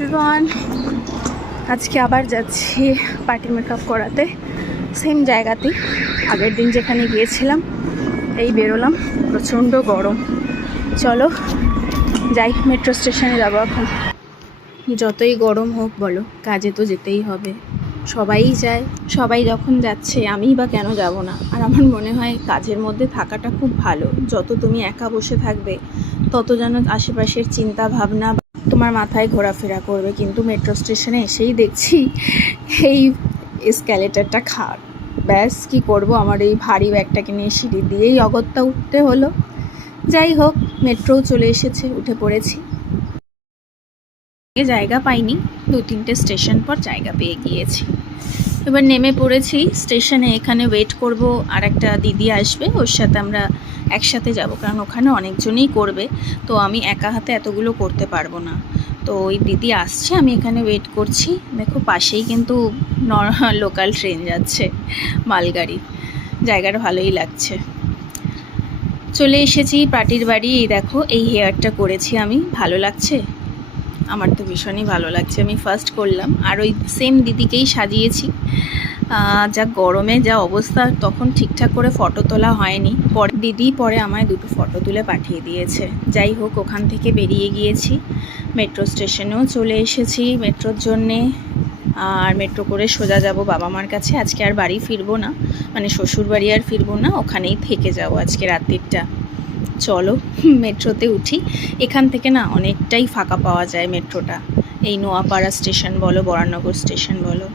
Everyone, আজকে আবার যাচ্ছি পার্টি মেকআপ করাতে, সেম জায়গাতেই আগের দিন যেখানে গিয়েছিলাম। এই বেরোলাম, প্রচণ্ড গরম। চলো যাই, মেট্রো স্টেশনে যাবো এখন। যতই গরম হোক বলো, কাজে তো যেতেই হবে, সবাই যায়। সবাই যখন যাচ্ছে আমি বা কেন যাব না? আর আমার মনে হয় কাজের মধ্যে থাকাটা খুব ভালো। যত তুমি একা বসে থাকবে তত যেন আশেপাশের চিন্তা ভাবনা তোমার মাথায় ঘোরাফেরা করবে। কিন্তু মেট্রো স্টেশনে এসেই দেখছি এই এসক্যালেটারটা খাট, ব্যাস কি করব, আমার এই ভারী ব্যাগটাকে নিয়ে সিঁড়ি দিয়েই অগত্যা উঠতে হলো। যাই হোক, মেট্রোও চলে এসেছে, উঠে পড়েছি। জায়গা পাইনি, 2-3টে স্টেশন পর জায়গা পেয়ে গিয়েছি। এবার নেমে পড়েছি স্টেশনে। এখানে ওয়েট করব, আর একটা দিদি আসবে, ওর সাথে আমরা একসাথে যাব, কারণ ওখানে অনেকজনই করবে, তো আমি একা হাতে এতগুলো করতে পারবো না। তো ওই দিদি আসছে, আমি এখানে ওয়েট করছি। দেখো পাশেই কিন্তু লোকাল ট্রেন যাচ্ছে, মালগাড়ি। জায়গাটা ভালোই লাগছে। চলে এসেছি পার্টির বাড়ি। এই দেখো, এই হেয়ারটা করেছি আমি, ভালো লাগছে, আমার তো ভীষণই ভালো লাগছে। আমি ফার্স্ট করলাম, আর ওই সেম দিদিকেই সাজিয়েছি। যা গরমে যা অবস্থা, তখন ঠিকঠাক করে ফটো তোলা হয়নি। দিদি পরে আমায় 2টো ফটো তুলে পাঠিয়ে দিয়েছে। যাই হোক, ওখান থেকে বেরিয়ে গিয়েছি, মেট্রো স্টেশনেও চলে এসেছি মেট্রোর জন্যে। আর মেট্রো করে সোজা যাব বাবা মার কাছে। আজকে আর বাড়ি ফিরবো না, মানে শ্বশুর বাড়ি আর ফিরবো না, ওখানেই থেকে যাব আজকে রাত্রিটা। চলো মেট্রোতে উঠি। এখান থেকে না অনেকটাই ফাঁকা পাওয়া যায় মেট্রোটা, এই নোয়াপাড়া স্টেশন বলো, বরানগর স্টেশন বলো।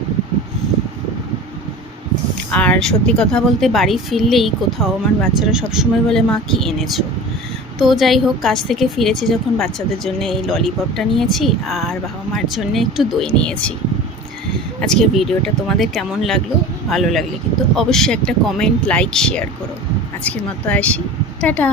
আর সত্যি কথা বলতে বাড়ি ফিরলেই কোথাও আমার বাচ্চারা সবসময় বলে, মা কি এনেছো? তো যাই হোক, কাজ থেকে ফিরেছি যখন, বাচ্চাদের জন্য এই ললিপপটা নিয়েছি, আর বাবা মার জন্য একটু দই নিয়েছি। আজকের ভিডিওটা তোমাদের কেমন লাগলো? ভালো লাগলে কিন্তু অবশ্যই একটা কমেন্ট, লাইক, শেয়ার করো। আজকের মতো আসি, টাটা।